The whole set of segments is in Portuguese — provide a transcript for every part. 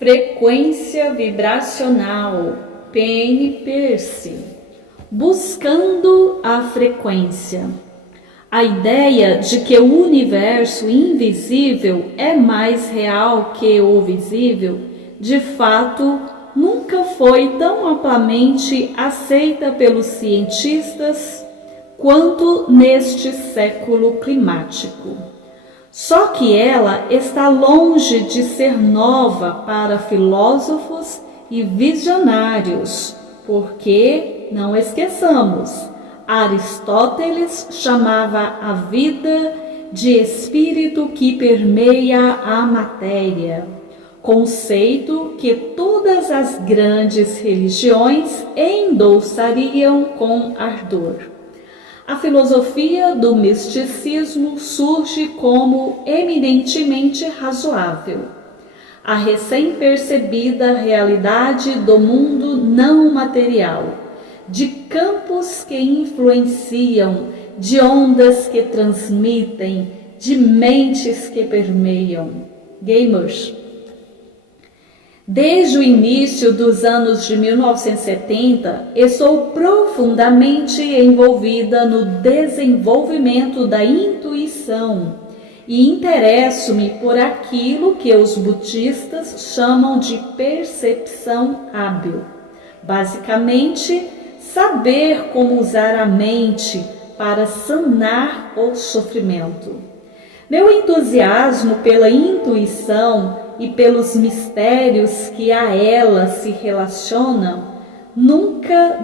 Frequência vibracional, Penny Peirce. Buscando a frequência. A ideia de que o universo invisível é mais real que o visível, de fato, nunca foi tão amplamente aceita pelos cientistas quanto neste século climático. Só que ela está longe de ser nova para filósofos e visionários, porque, não esqueçamos, Aristóteles chamava a vida de espírito que permeia a matéria, conceito que todas as grandes religiões endossariam com ardor. A filosofia do misticismo surge como eminentemente razoável. A recém-percebida realidade do mundo não material, de campos que influenciam, de ondas que transmitem, de mentes que permeiam. Gamers. Desde o início dos anos de 1970, estou profundamente envolvida no desenvolvimento da intuição e interesso-me por aquilo que os budistas chamam de percepção hábil. Basicamente, saber como usar a mente para sanar o sofrimento. Meu entusiasmo pela intuição e pelos mistérios que a ela se relacionam nunca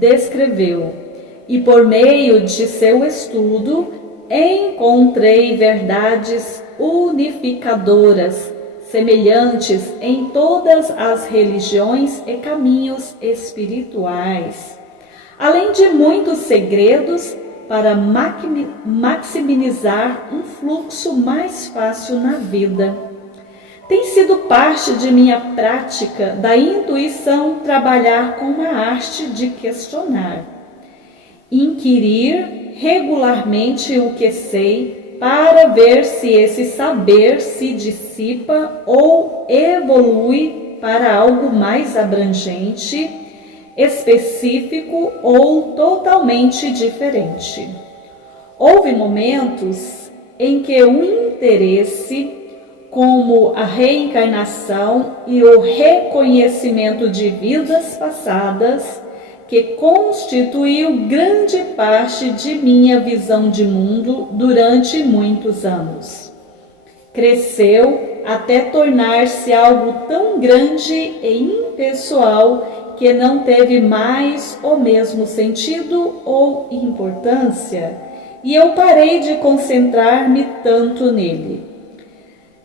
descreveu, e por meio de seu estudo encontrei verdades unificadoras, semelhantes em todas as religiões e caminhos espirituais, além de muitos segredos para maximizar um fluxo mais fácil na vida. Tem sido parte de minha prática da intuição trabalhar com a arte de questionar, inquirir regularmente o que sei para ver se esse saber se dissipa ou evolui para algo mais abrangente, específico ou totalmente diferente. Houve momentos em que o interesse, como a reencarnação e o reconhecimento de vidas passadas, que constituiu grande parte de minha visão de mundo durante muitos anos. Cresceu até tornar-se algo tão grande e impessoal que não teve mais o mesmo sentido ou importância, e eu parei de concentrar-me tanto nele.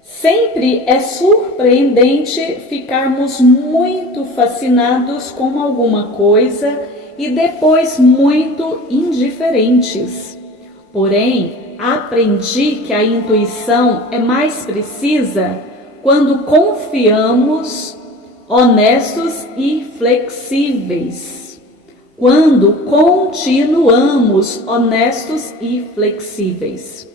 Sempre é surpreendente ficarmos muito fascinados com alguma coisa e depois muito indiferentes. Porém, aprendi que a intuição é mais precisa quando confiamos, honestos e flexíveis. Quando continuamos honestos e flexíveis.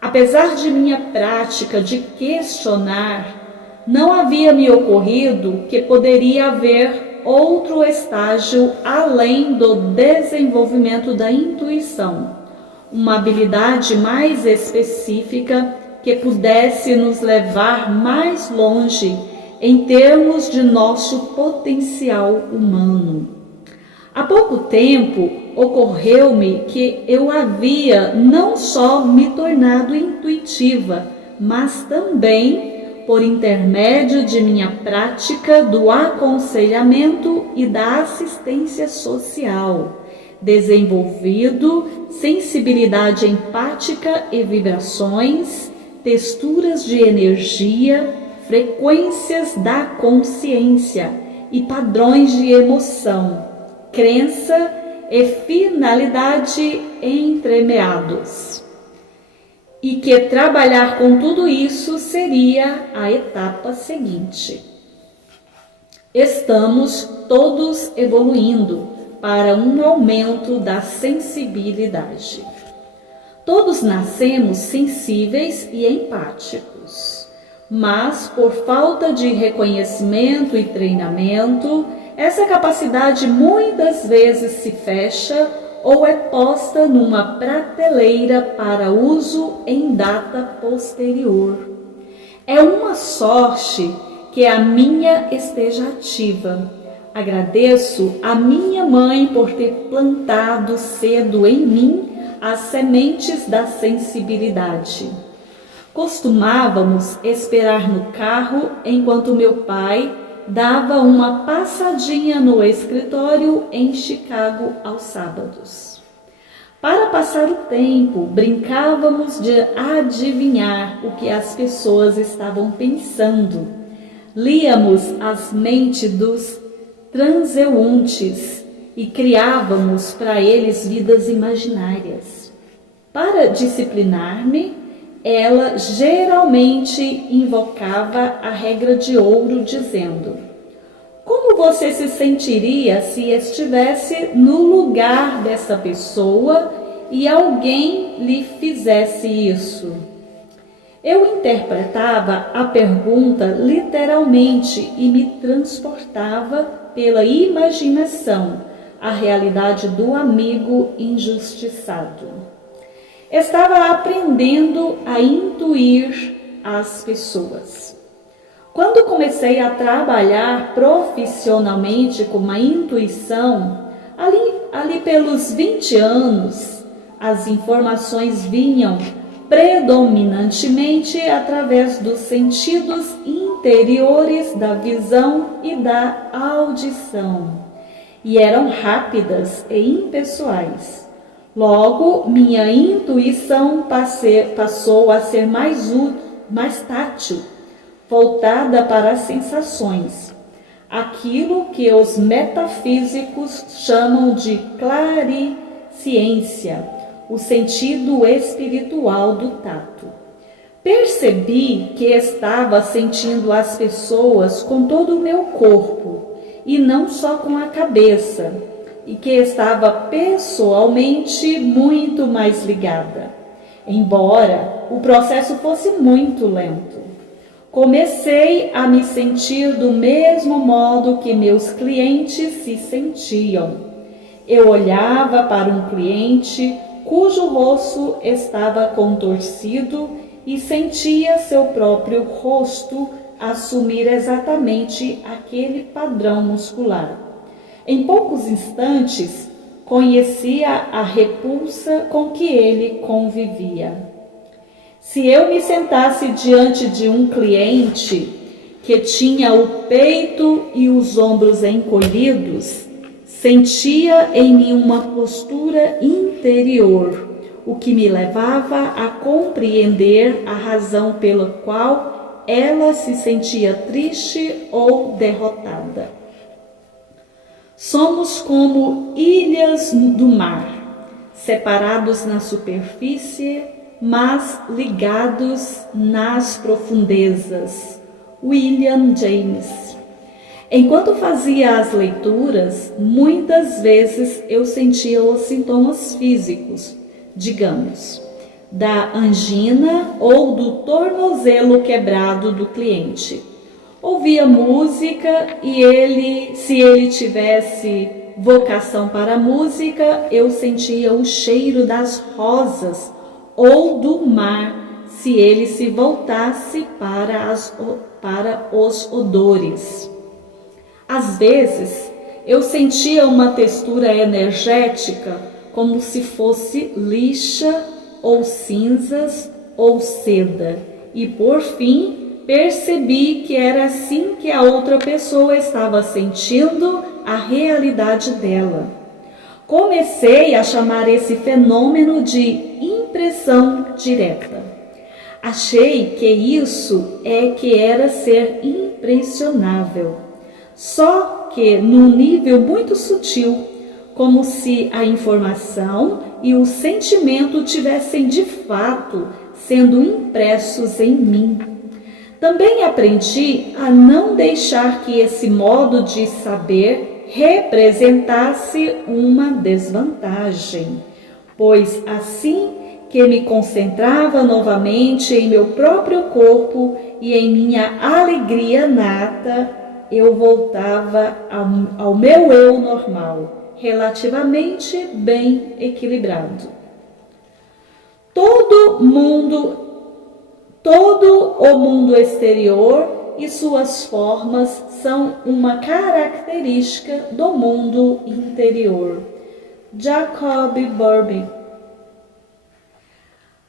Apesar de minha prática de questionar, não havia me ocorrido que poderia haver outro estágio além do desenvolvimento da intuição, uma habilidade mais específica que pudesse nos levar mais longe em termos de nosso potencial humano. Há pouco tempo, ocorreu-me que eu havia não só me tornado intuitiva, mas também, por intermédio de minha prática do aconselhamento e da assistência social, desenvolvido sensibilidade empática e vibrações, texturas de energia, frequências da consciência e padrões de emoção, crença e finalidade entremeados. E que trabalhar com tudo isso seria a etapa seguinte. Estamos todos evoluindo para um aumento da sensibilidade. Todos nascemos sensíveis e empáticos, mas por falta de reconhecimento e treinamento, essa capacidade muitas vezes se fecha ou é posta numa prateleira para uso em data posterior. É uma sorte que a minha esteja ativa. Agradeço a minha mãe por ter plantado cedo em mim as sementes da sensibilidade. Costumávamos esperar no carro enquanto meu pai dava uma passadinha no escritório em Chicago aos sábados. Para passar o tempo, brincávamos de adivinhar o que as pessoas estavam pensando. Líamos as mentes dos transeuntes e criávamos para eles vidas imaginárias. Para disciplinar-me, ela geralmente invocava a regra de ouro, dizendo: como você se sentiria se estivesse no lugar dessa pessoa e alguém lhe fizesse isso? Eu interpretava a pergunta literalmente e me transportava pela imaginação à realidade do amigo injustiçado. Estava aprendendo a intuir as pessoas. Quando comecei a trabalhar profissionalmente com a intuição, ali pelos 20 anos, as informações vinham predominantemente através dos sentidos interiores da visão e da audição, e eram rápidas e impessoais. Logo, minha intuição passou a ser mais tátil, voltada para as sensações, aquilo que os metafísicos chamam de clariciência, o sentido espiritual do tato. Percebi que estava sentindo as pessoas com todo o meu corpo e não só com a cabeça, e que estava pessoalmente muito mais ligada, embora o processo fosse muito lento. Comecei a me sentir do mesmo modo que meus clientes se sentiam. Eu olhava para um cliente cujo rosto estava contorcido e sentia seu próprio rosto assumir exatamente aquele padrão muscular. Em poucos instantes, conhecia a repulsa com que ele convivia. Se eu me sentasse diante de um cliente que tinha o peito e os ombros encolhidos, sentia em mim uma postura interior, o que me levava a compreender a razão pela qual ela se sentia triste ou derrotada. Somos como ilhas do mar, separados na superfície, mas ligados nas profundezas. William James. Enquanto fazia as leituras, muitas vezes eu sentia os sintomas físicos, digamos, da angina ou do tornozelo quebrado do cliente. Ouvia música e se ele tivesse vocação para a música, eu sentia o cheiro das rosas ou do mar, se ele se voltasse para os odores. Às vezes, eu sentia uma textura energética como se fosse lixa ou cinzas ou seda, e por fim percebi que era assim que a outra pessoa estava sentindo a realidade dela. Comecei a chamar esse fenômeno de impressão direta. Achei que isso que era ser impressionável, só que num nível muito sutil, como se a informação e o sentimento tivessem de fato sendo impressos em mim. Também aprendi a não deixar que esse modo de saber representasse uma desvantagem, pois assim que me concentrava novamente em meu próprio corpo e em minha alegria nata eu voltava ao meu eu normal, relativamente bem equilibrado. Todo o mundo exterior e suas formas são uma característica do mundo interior. Jacob Börbe.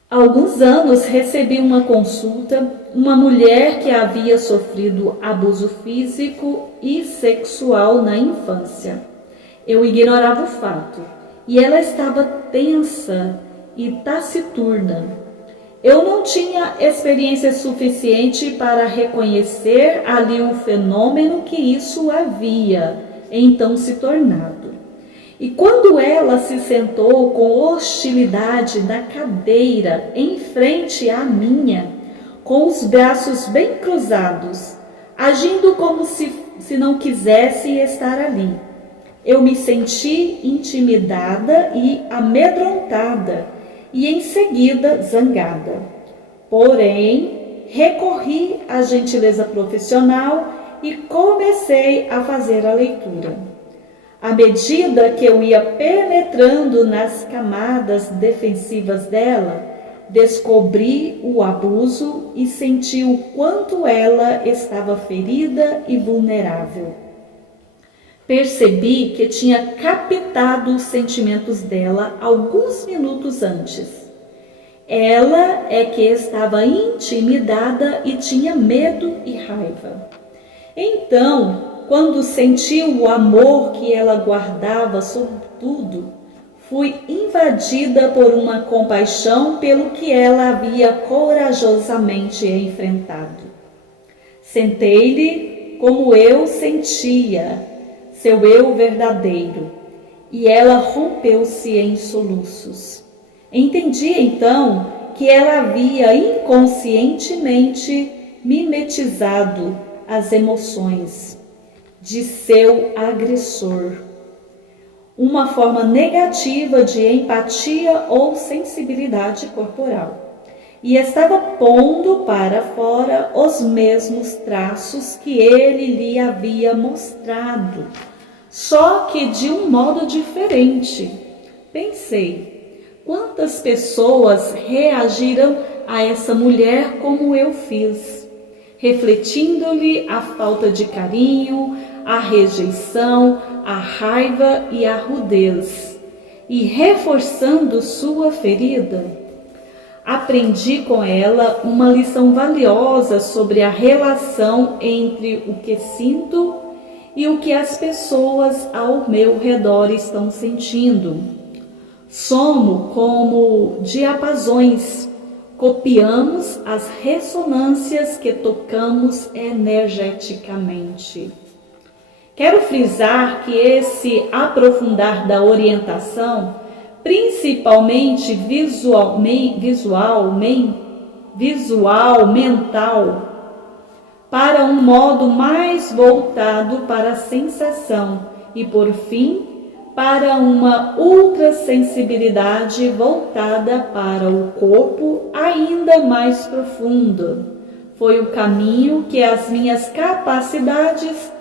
Há alguns anos recebi uma consulta, uma mulher que havia sofrido abuso físico e sexual na infância. Eu ignorava o fato e ela estava tensa e taciturna. Eu não tinha experiência suficiente para reconhecer ali o fenômeno que isso havia então se tornado. E quando ela se sentou com hostilidade na cadeira em frente à minha, com os braços bem cruzados, agindo como se não quisesse estar ali, eu me senti intimidada e amedrontada e em seguida zangada. Porém, recorri à gentileza profissional e comecei a fazer a leitura. À medida que eu ia penetrando nas camadas defensivas dela, descobri o abuso e senti o quanto ela estava ferida e vulnerável. Percebi que tinha captado os sentimentos dela alguns minutos antes. Ela é que estava intimidada e tinha medo e raiva. Então, quando senti o amor que ela guardava sobre tudo, fui invadida por uma compaixão pelo que ela havia corajosamente enfrentado. Sentei-lhe como eu sentia, seu eu verdadeiro, e ela rompeu-se em soluços. Entendi então que ela havia inconscientemente mimetizado as emoções de seu agressor, uma forma negativa de empatia ou sensibilidade corporal, e estava pondo para fora os mesmos traços que ele lhe havia mostrado, só que de um modo diferente. Pensei, quantas pessoas reagiram a essa mulher como eu fiz, refletindo-lhe a falta de carinho, a rejeição, a raiva e a rudez, e reforçando sua ferida. Aprendi com ela uma lição valiosa sobre a relação entre o que sinto e o que as pessoas ao meu redor estão sentindo. Somos como diapasões, copiamos as ressonâncias que tocamos energeticamente. Quero frisar que esse aprofundar da orientação, principalmente visual, mental, para um modo mais voltado para a sensação e, por fim, para uma ultrassensibilidade voltada para o corpo ainda mais profundo. Foi o caminho que as minhas capacidades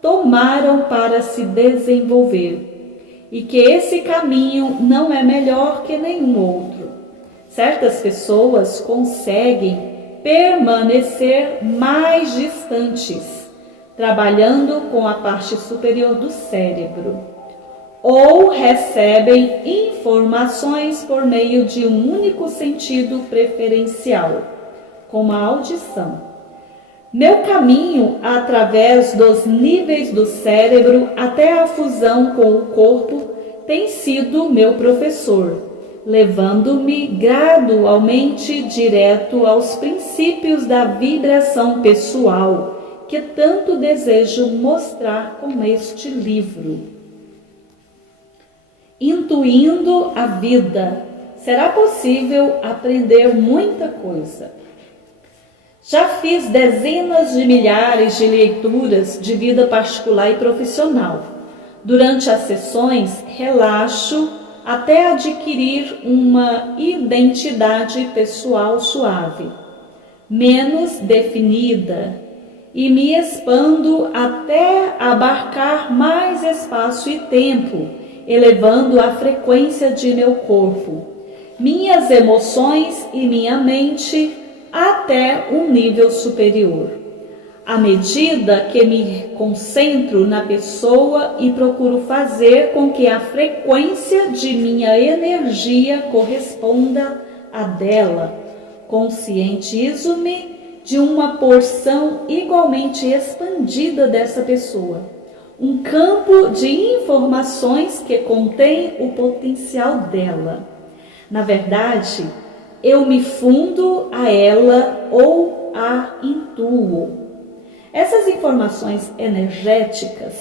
tomaram para se desenvolver, e que esse caminho não é melhor que nenhum outro. Certas pessoas conseguem permanecer mais distantes, trabalhando com a parte superior do cérebro, ou recebem informações por meio de um único sentido preferencial, como a audição. Meu caminho através dos níveis do cérebro até a fusão com o corpo tem sido meu professor, levando-me gradualmente direto aos princípios da vibração pessoal que tanto desejo mostrar com este livro. Intuindo a vida, será possível aprender muita coisa. Já fiz dezenas de milhares de leituras de vida particular e profissional. Durante as sessões, relaxo até adquirir uma identidade pessoal suave. menos definida, e me expando até abarcar mais espaço e tempo, elevando a frequência de meu corpo, minhas emoções e minha mente até um nível superior. À medida que me concentro na pessoa e procuro fazer com que a frequência de minha energia corresponda à dela, conscientizo-me de uma porção igualmente expandida dessa pessoa, um campo de informações que contém o potencial dela. Na verdade, eu me fundo a ela ou a intuo. Essas informações energéticas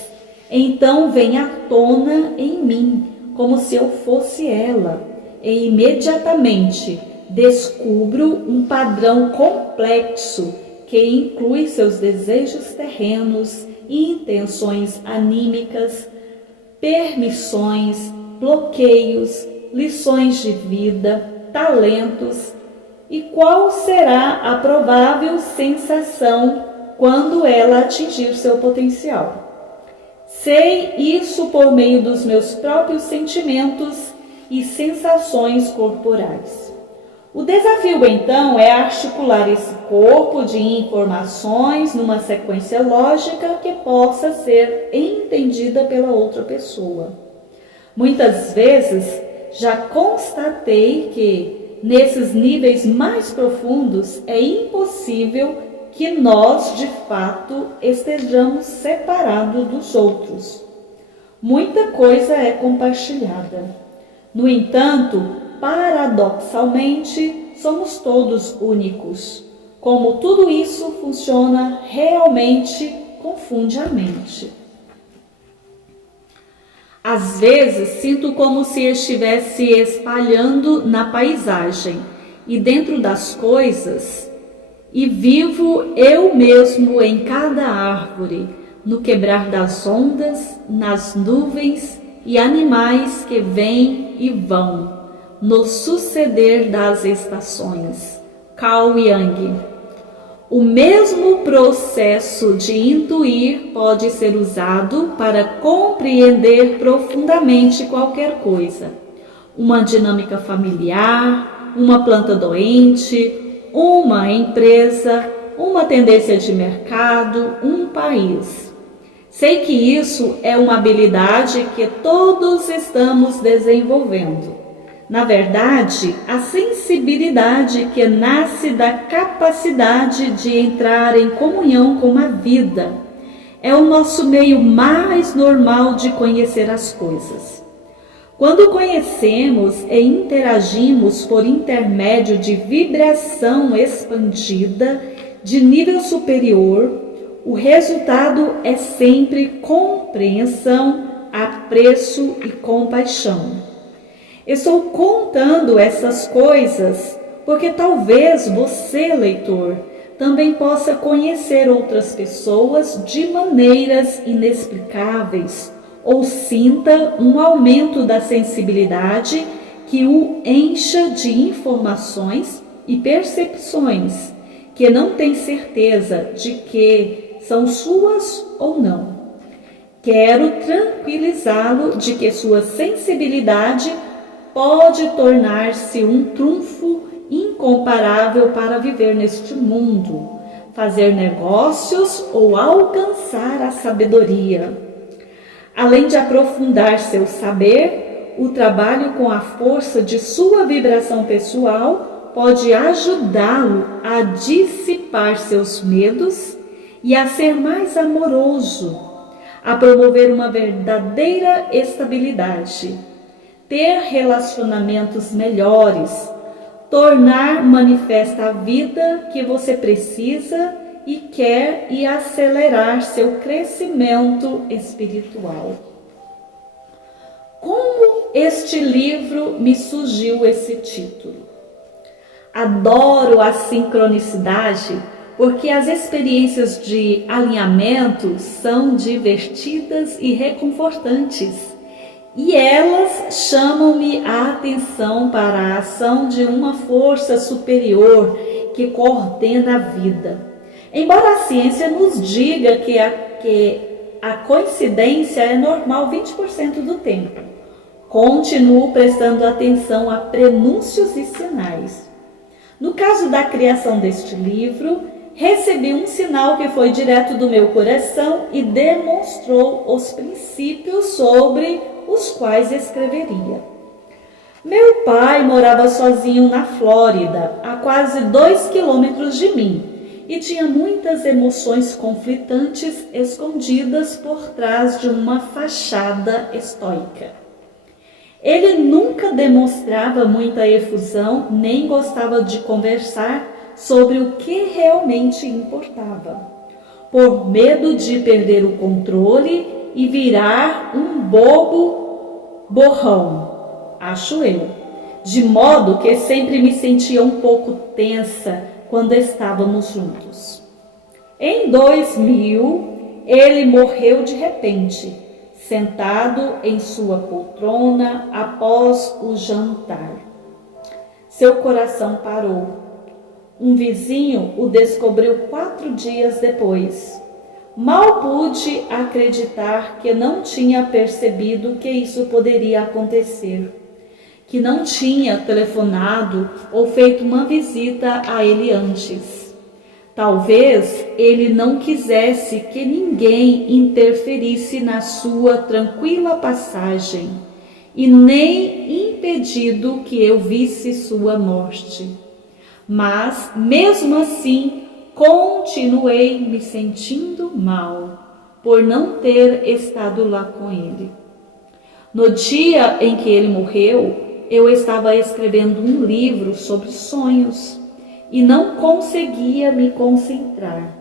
então vêm à tona em mim, como se eu fosse ela, e imediatamente descubro um padrão complexo que inclui seus desejos terrenos e intenções anímicas, permissões, bloqueios, lições de vida, talentos e qual será a provável sensação quando ela atingir seu potencial. Sei isso por meio dos meus próprios sentimentos e sensações corporais. O desafio, então, é articular esse corpo de informações numa sequência lógica que possa ser entendida pela outra pessoa. Muitas vezes, já constatei que, nesses níveis mais profundos, é impossível que nós, de fato, estejamos separados dos outros. Muita coisa é compartilhada. No entanto, paradoxalmente, somos todos únicos. Como tudo isso funciona realmente confunde a mente. Às vezes, sinto como se estivesse espalhando na paisagem e dentro das coisas, e vivo eu mesmo em cada árvore, no quebrar das ondas, nas nuvens e animais que vêm e vão, no suceder das estações. Carl Jung. O mesmo processo de intuir pode ser usado para compreender profundamente qualquer coisa. Uma dinâmica familiar, uma planta doente, uma empresa, uma tendência de mercado, um país. Sei que isso é uma habilidade que todos estamos desenvolvendo. Na verdade, a sensibilidade que nasce da capacidade de entrar em comunhão com a vida é o nosso meio mais normal de conhecer as coisas. Quando conhecemos e interagimos por intermédio de vibração expandida de nível superior, o resultado é sempre compreensão, apreço e compaixão. Estou contando essas coisas porque talvez você, leitor, também possa conhecer outras pessoas de maneiras inexplicáveis ou sinta um aumento da sensibilidade que o encha de informações e percepções que não tem certeza de que são suas ou não. Quero tranquilizá-lo de que sua sensibilidade pode tornar-se um trunfo incomparável para viver neste mundo, fazer negócios ou alcançar a sabedoria. Além de aprofundar seu saber, o trabalho com a força de sua vibração pessoal pode ajudá-lo a dissipar seus medos e a ser mais amoroso, a promover uma verdadeira estabilidade, ter relacionamentos melhores, tornar manifesta a vida que você precisa e quer e acelerar seu crescimento espiritual. Como este livro me surgiu esse título? Adoro a sincronicidade porque as experiências de alinhamento são divertidas e reconfortantes. E elas chamam-me a atenção para a ação de uma força superior que coordena a vida. Embora a ciência nos diga que a coincidência é normal 20% do tempo, continuo prestando atenção a prenúncios e sinais. No caso da criação deste livro, recebi um sinal que foi direto do meu coração e demonstrou os princípios sobre os quais escreveria. Meu pai morava sozinho na Flórida, a quase 2 quilômetros de mim, e tinha muitas emoções conflitantes escondidas por trás de uma fachada estoica. Ele nunca demonstrava muita efusão, nem gostava de conversar sobre o que realmente importava, por medo de perder o controle e virar um bobo borrão, acho eu, de modo que sempre me sentia um pouco tensa quando estávamos juntos. Em 2000, ele morreu de repente, sentado em sua poltrona após o jantar. Seu coração parou. Um vizinho o descobriu 4 dias depois. Mal pude acreditar que não tinha percebido que isso poderia acontecer, que não tinha telefonado ou feito uma visita a ele antes. Talvez ele não quisesse que ninguém interferisse na sua tranquila passagem e nem impedido que eu visse sua morte. Mas, mesmo assim, continuei me sentindo mal por não ter estado lá com ele. No dia em que ele morreu, eu estava escrevendo um livro sobre sonhos e não conseguia me concentrar.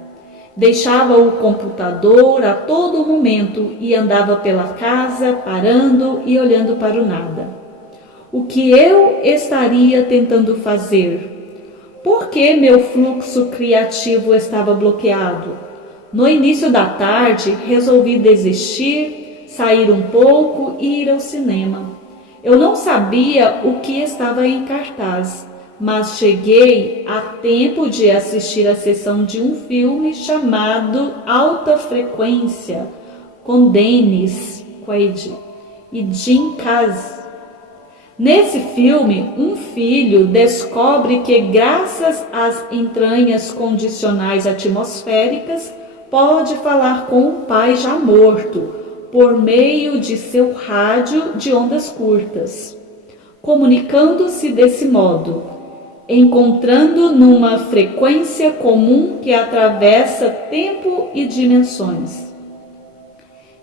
Deixava o computador a todo momento e andava pela casa, parando e olhando para o nada. O que eu estaria tentando fazer? Por que meu fluxo criativo estava bloqueado? No início da tarde, resolvi desistir, sair um pouco e ir ao cinema. Eu não sabia o que estava em cartaz, mas cheguei a tempo de assistir a sessão de um filme chamado Alta Frequência, com Dennis Quaid e Jim Kaz. Nesse filme, um filho descobre que, graças às entranhas condicionais atmosféricas, pode falar com o pai já morto, por meio de seu rádio de ondas curtas, comunicando-se desse modo, encontrando numa frequência comum que atravessa tempo e dimensões.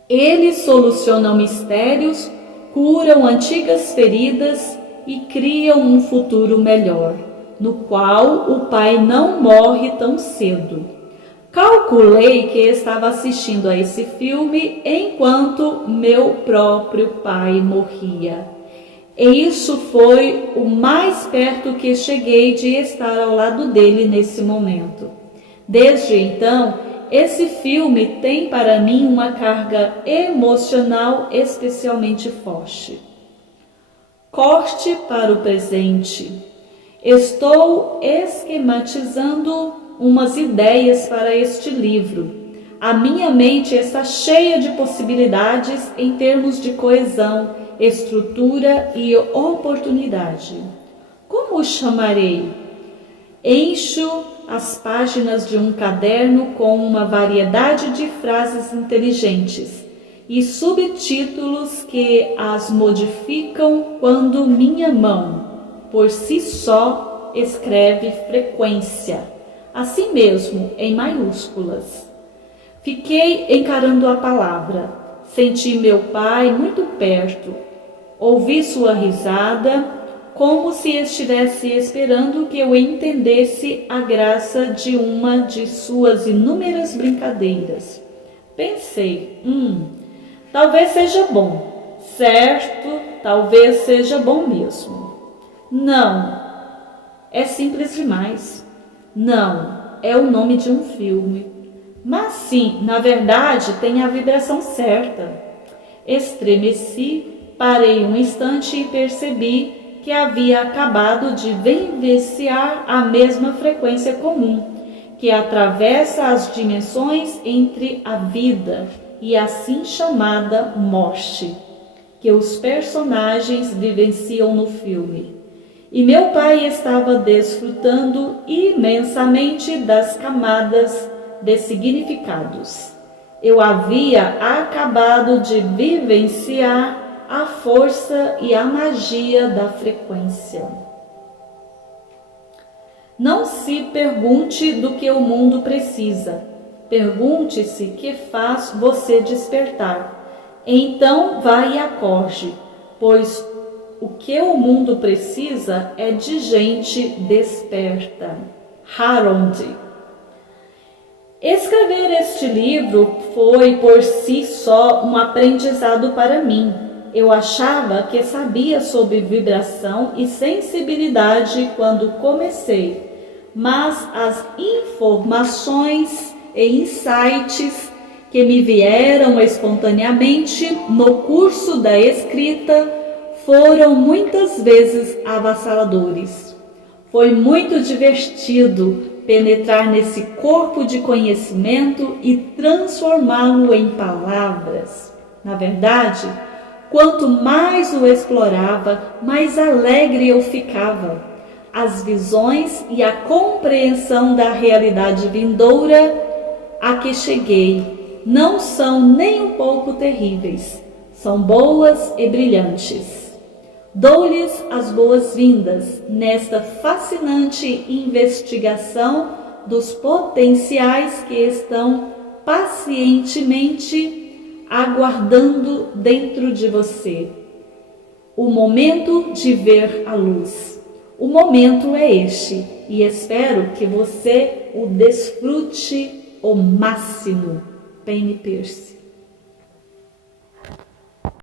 Eles solucionam mistérios, curam antigas feridas e criam um futuro melhor, no qual o pai não morre tão cedo. Calculei que estava assistindo a esse filme enquanto meu próprio pai morria. E isso foi o mais perto que cheguei de estar ao lado dele nesse momento. Desde então, esse filme tem para mim uma carga emocional especialmente forte. Corte para o presente. Estou esquematizando umas ideias para este livro. A minha mente está cheia de possibilidades em termos de coesão, estrutura e oportunidade. Como o chamarei? Encho as páginas de um caderno com uma variedade de frases inteligentes e subtítulos que as modificam quando minha mão, por si só, escreve frequência, assim mesmo, em maiúsculas. Fiquei encarando a palavra, senti meu pai muito perto, ouvi sua risada, como se estivesse esperando que eu entendesse a graça de uma de suas inúmeras brincadeiras. Pensei, talvez seja bom, certo, talvez seja bom mesmo. Não, é simples demais. Não, é o nome de um filme. Mas sim, na verdade, tem a vibração certa. Estremeci, parei um instante e percebi que havia acabado de vivenciar a mesma frequência comum, que atravessa as dimensões entre a vida e a assim chamada morte, que os personagens vivenciam no filme. E meu pai estava desfrutando imensamente das camadas de significados. Eu havia acabado de vivenciar a força e a magia da frequência. Não se pergunte do que o mundo precisa. Pergunte-se o que faz você despertar. Então vá e acorde, pois o que o mundo precisa é de gente desperta. Harold. Escrever este livro foi por si só um aprendizado para mim. Eu achava que sabia sobre vibração e sensibilidade quando comecei, mas as informações e insights que me vieram espontaneamente no curso da escrita foram muitas vezes avassaladores. Foi muito divertido penetrar nesse corpo de conhecimento e transformá-lo em palavras. Na verdade, quanto mais o explorava, mais alegre eu ficava. As visões e a compreensão da realidade vindoura a que cheguei não são nem um pouco terríveis, são boas e brilhantes. Dou-lhes as boas-vindas nesta fascinante investigação dos potenciais que estão pacientemente aguardando dentro de você. O momento de ver a luz. O momento é este e espero que você o desfrute ao máximo. Penny Pearce.